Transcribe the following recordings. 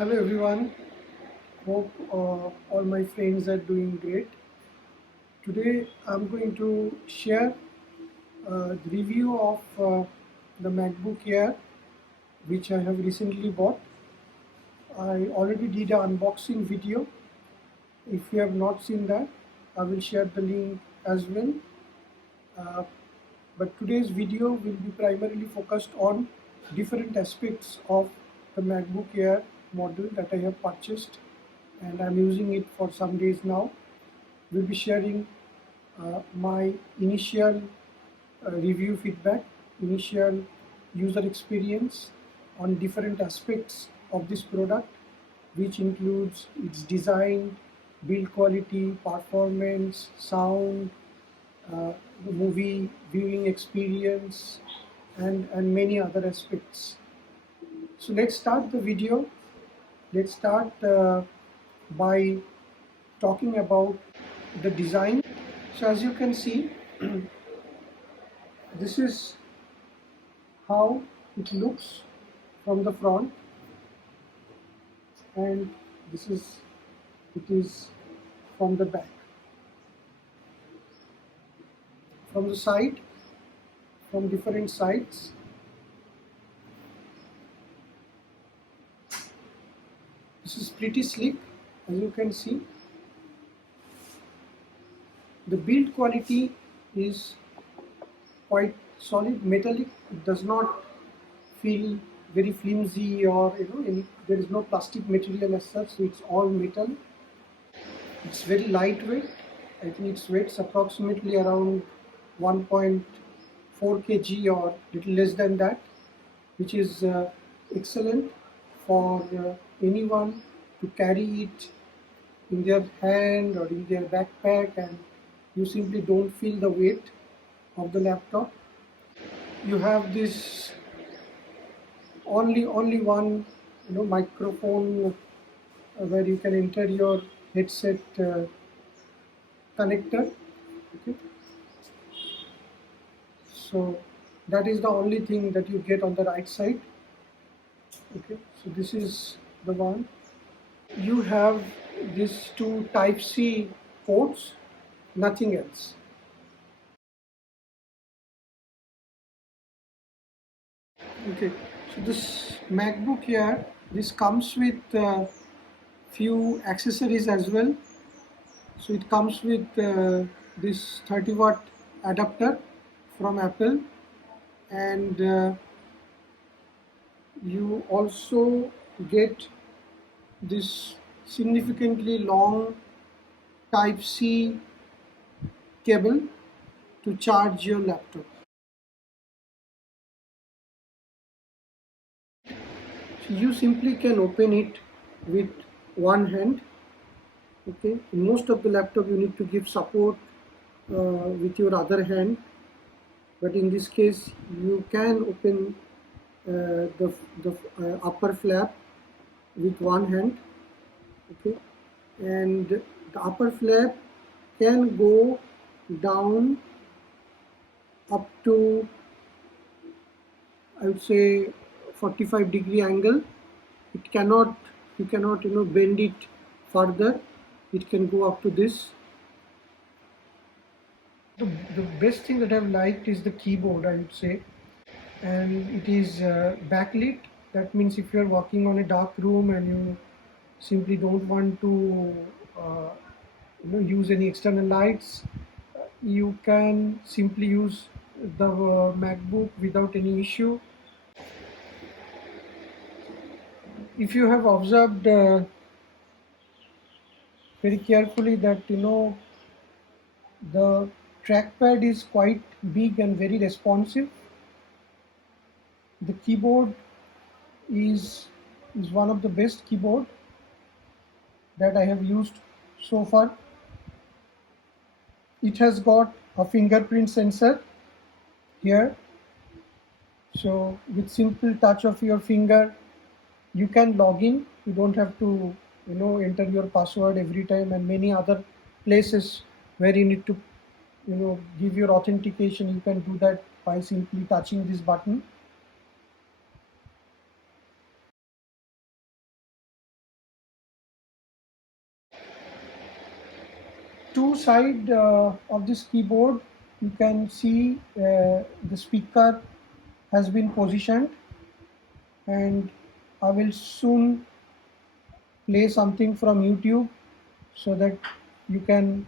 Hello everyone, hope all my friends are doing great. Today I'm going to share the review of the MacBook Air which I have recently bought. I already did an unboxing video. If you have not seen that, I will share the link as well. Uh, but today's video will be primarily focused on different aspects of the MacBook Air model that I have purchased, and I'm using it for some days now. We'll be sharing my initial review feedback, initial user experience on different aspects of this product, which includes its design, build quality, performance, sound, the movie viewing experience, and many other aspects. So let's start the video. Let's start by talking about the design. So as you can see, this is how it looks from the front, and this is it is from the back. From the side, from different sides, this is pretty slick. As you can see, the build quality is quite solid, metallic. It does not feel very flimsy, or there is no plastic material as such, so it's all metal. It's very lightweight. I think it weighs approximately around 1.4 kg or little less than that, which is excellent for anyone to carry it in their hand or in their backpack, and you simply don't feel the weight of the laptop. You have this only one microphone where you can enter your headset connector. Okay, so that is the only thing that you get on the right side. Okay, so this is the one. You have these two type C ports, nothing else. Okay, so this MacBook Air, this comes with few accessories as well. So it comes with this 30-watt adapter from Apple, and you also get this significantly long type C cable to charge your laptop. So you simply can open it with one hand. Okay, in most of the laptop you need to give support with your other hand, but in this case you can open the upper flap with one hand. Okay, and the upper flap can go down up to, I would say, 45-degree angle. It cannot, you cannot bend it further. It can go up to this. The best thing that I've liked is the keyboard, I would say, and it is backlit. That means if you're working on a dark room and you simply don't want to use any external lights, you can simply use the MacBook without any issue. If you have observed very carefully that the trackpad is quite big and very responsive. The keyboard is one of the best keyboard that I have used so far. It has got a fingerprint sensor here, so with simple touch of your finger you can log in. You don't have to enter your password every time, and many other places where you need to give your authentication. You can do that by simply touching this button. two side of this keyboard, you can see the speaker has been positioned, and I will soon play something from YouTube so that you can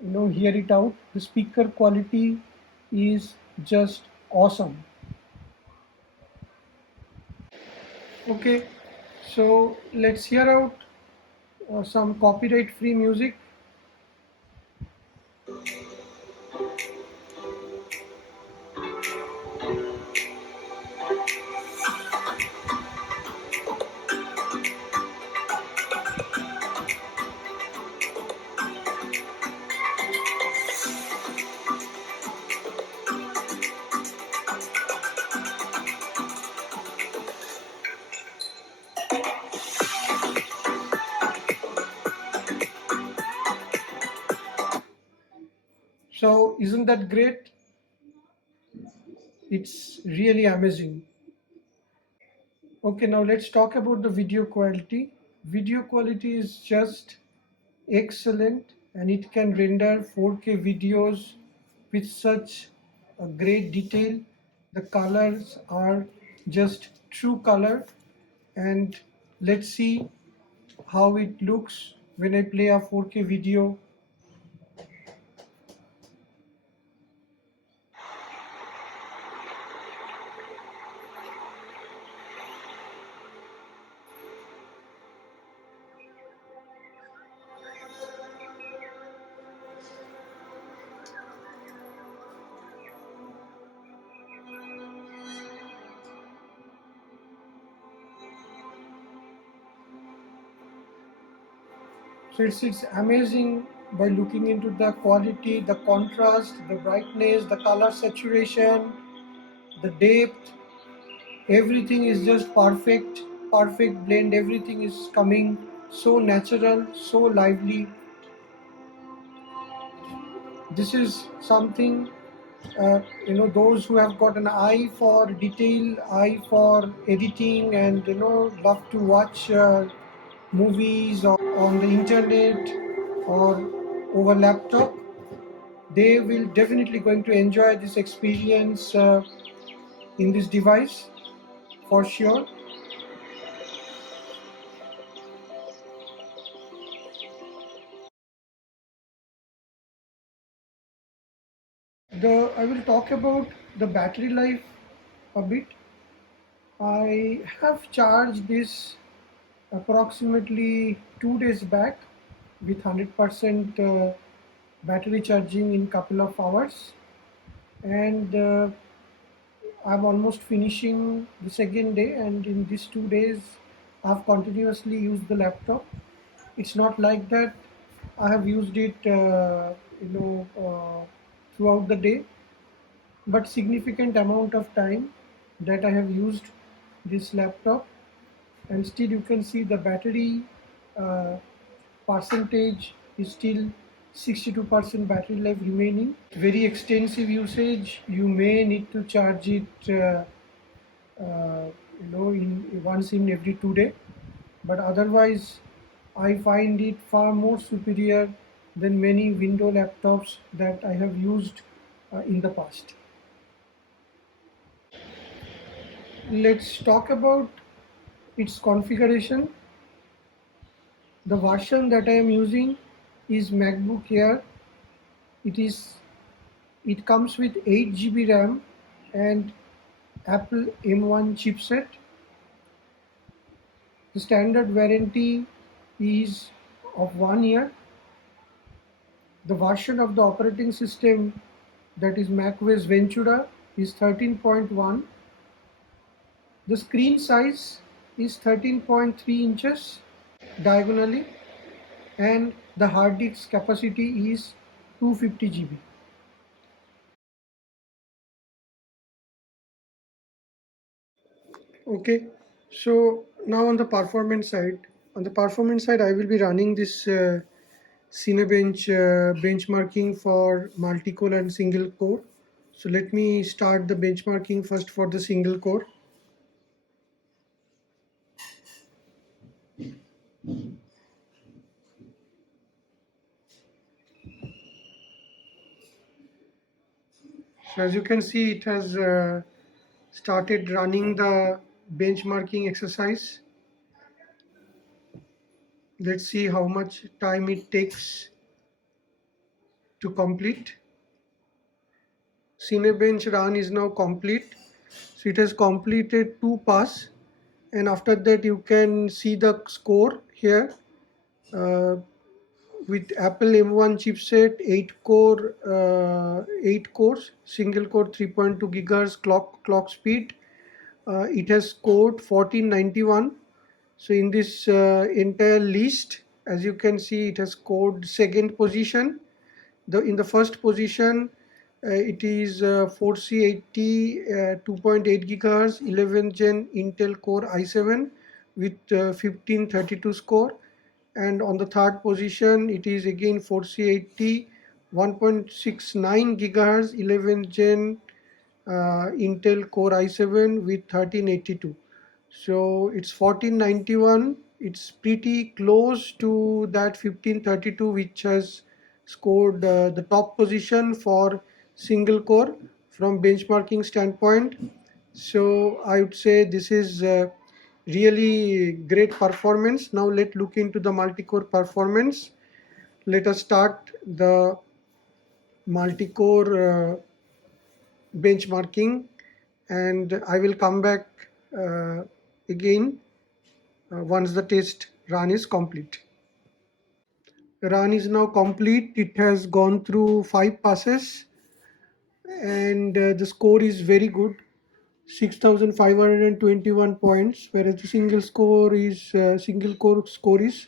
hear it out. The speaker quality is just awesome. Okay, so let's hear out some copyright free music. So isn't that great? It's really amazing. Okay, now let's talk about the video quality. Video quality is just excellent, and it can render 4K videos with such a great detail. The colors are just true color, and let's see how it looks when I play a 4K video. So it's amazing by looking into the quality, the contrast, the brightness, the color saturation, the depth. Everything is just perfect, perfect blend. Everything is coming so natural, so lively. This is something, those who have got an eye for detail, eye for editing, and love to watch movies or on the internet or over laptop, they will definitely going to enjoy this experience in this device for sure. I will talk about the battery life a bit. I have charged this approximately 2 days back with 100% battery charging in couple of hours, and I'm almost finishing the second day, and in these 2 days I've continuously used the laptop. It's not like that I have used it throughout the day, but significant amount of time that I have used this laptop, and still you can see the battery uh, percentage is still 62% battery life remaining. Very extensive usage, you may need to charge it in once in every 2 day, but otherwise I find it far more superior than many window laptops that I have used in the past. Let's talk about its configuration. The version that I am using is MacBook Air. It comes with 8 GB RAM and Apple M1 chipset. The standard warranty is of 1 year. The version of the operating system, that is macOS Ventura, is 13.1. The screen size is 13.3 inches diagonally, and the hard disk capacity is 250 GB. Okay, so now on the performance side, I will be running this Cinebench benchmarking for multi-core and single core. So let me start the benchmarking first for the single core. So as you can see, it has started running the benchmarking exercise. Let's see how much time it takes to complete. Cinebench run is now complete. So it has completed 2 passes, and after that you can see the score here. Uh, with Apple M1 chipset, 8 cores, single core 3.2 gigahertz clock speed. It has scored 1491. So in this entire list, as you can see, it has scored second position. In the first position, it is 4C80 2.8 gigahertz 11th gen Intel Core i7 with 1532 score, and on the third position it is again 4C80 1.69 gigahertz 11th gen Intel Core i7 with 1382. So it's 1491. It's pretty close to that 1532, which has scored the top position for single core from benchmarking standpoint. So I would say this is really great performance. Now let's look into the multi-core performance. Let us start the multi-core benchmarking, and I will come back again once the test run is complete. The run is now complete. It has gone through 5 passes, and the score is very good, 6,521 points, whereas the single core score is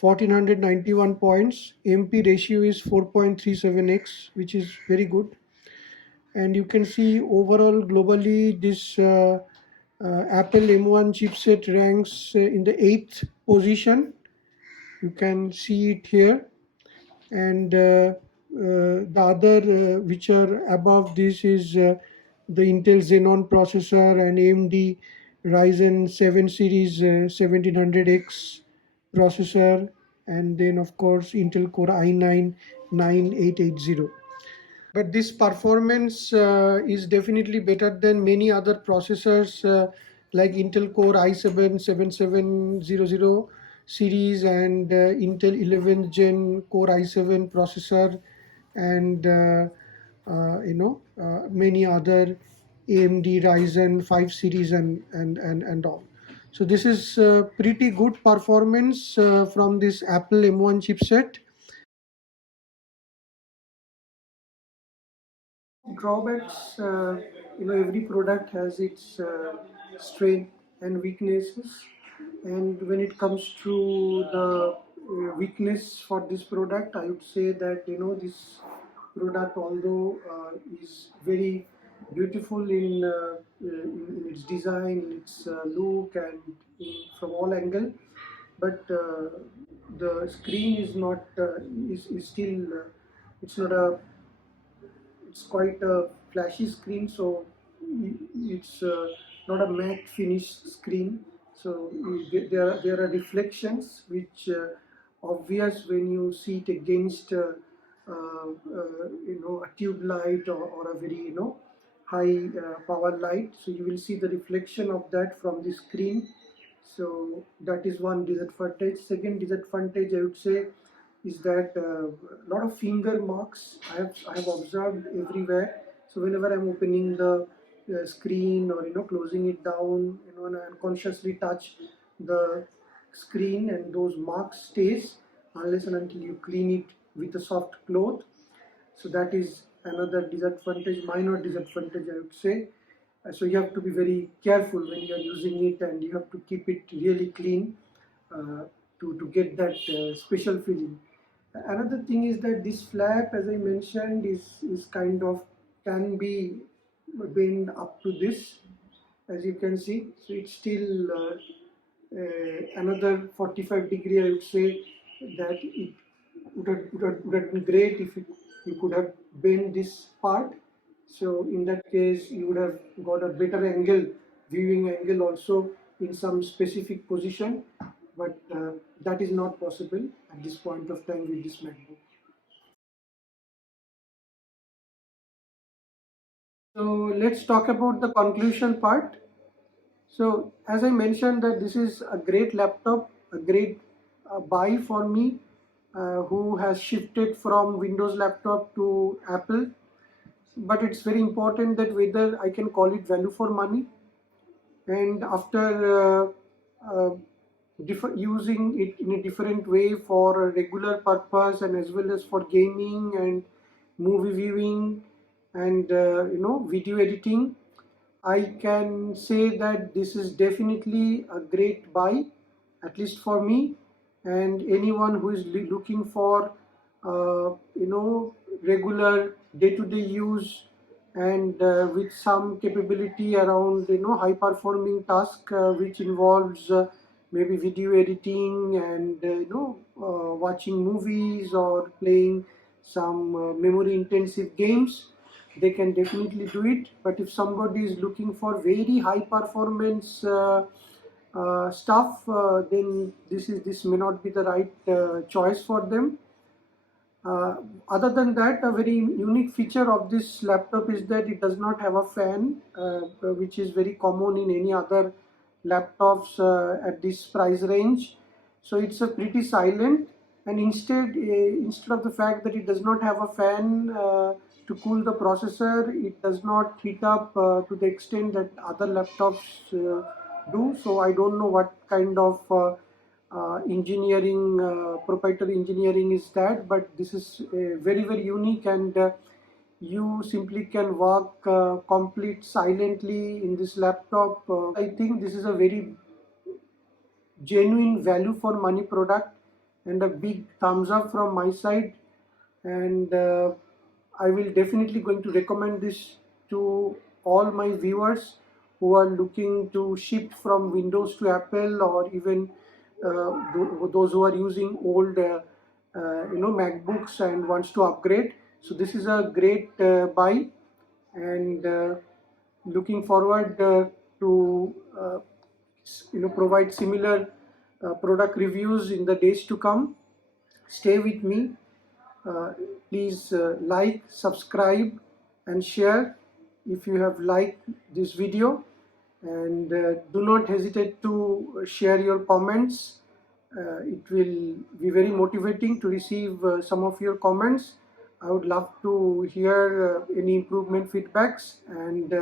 1,491 points. MP ratio is 4.37x, which is very good. And you can see overall globally this Apple M1 chipset ranks in the 8th position. You can see it here, and the other which are above this is the Intel Xenon processor and AMD Ryzen 7 series 1700X processor, and then of course Intel Core i9 9880. But this performance is definitely better than many other processors like Intel Core i7 7700 series and Intel 11th Gen Core i7 processor, and many other AMD Ryzen 5 series and all. So this is pretty good performance from this Apple M1 chipset. Drawbacks, every product has its strength and weaknesses, and when it comes to the weakness for this product, I would say that this product, although is very beautiful in its design, in its look, and from all angle, but the screen is not is still it's not a it's quite a flashy screen, so it's not a matte finished screen. So there are reflections which obvious when you see it against a tube light, or a very high power light. So you will see the reflection of that from the screen. So that is one disadvantage. Second disadvantage, I would say, is that a lot of finger marks I have observed everywhere. So whenever I'm opening the screen, or closing it down, and I unconsciously touch the screen, and those marks stays unless and until you clean it with a soft cloth. So that is another disadvantage, minor disadvantage, I would say. So you have to be very careful when you are using it, and you have to keep it really clean to get that special feeling. Another thing is that this flap, as I mentioned, is kind of can be bent up to this, as you can see. So it's still another 45-degree, I would say, that it would have been great if you could have bent this part. So in that case, you would have got a better angle, viewing angle also in some specific position, but that is not possible at this point of time with this MacBook. So let's talk about the conclusion part. So as I mentioned that this is a great laptop, a great buy for me who has shifted from Windows laptop to Apple. But it's very important that whether I can call it value for money, and after using it in a different way for a regular purpose and as well as for gaming and movie viewing and video editing, I can say that this is definitely a great buy, at least for me, and anyone who is looking for regular day-to-day use and with some capability around high performing task which involves maybe video editing and watching movies or playing some memory intensive games, they can definitely do it. But if somebody is looking for very high performance stuff, then this may not be the right choice for them. Other than that, a very unique feature of this laptop is that it does not have a fan, which is very common in any other laptops at this price range. So it's a pretty silent, and instead of the fact that it does not have a fan to cool the processor, it does not heat up to the extent that other laptops do. So I don't know what kind of engineering, proprietary engineering is that, but this is very very unique, and you simply can work complete silently in this laptop. I think this is a very genuine value for money product and a big thumbs up from my side, and I will definitely going to recommend this to all my viewers who are looking to shift from Windows to Apple, or even those who are using old MacBooks and wants to upgrade. So this is a great buy, and looking forward to provide similar product reviews in the days to come. Stay with me. uh, Please like, subscribe and share if you have liked this video, and do not hesitate to share your comments. It will be very motivating to receive some of your comments. I would love to hear any improvement feedbacks, and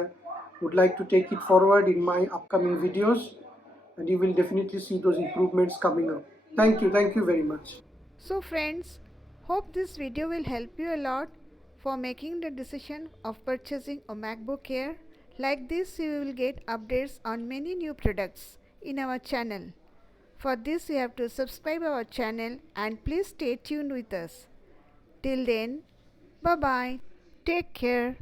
would like to take it forward in my upcoming videos, and you will definitely see those improvements coming up. Thank you very much. So friends, hope this video will help you a lot for making the decision of purchasing a MacBook Air. Like this you will get updates on many new products in our channel. For this you have to subscribe our channel and please stay tuned with us. Till then, bye bye. Take care.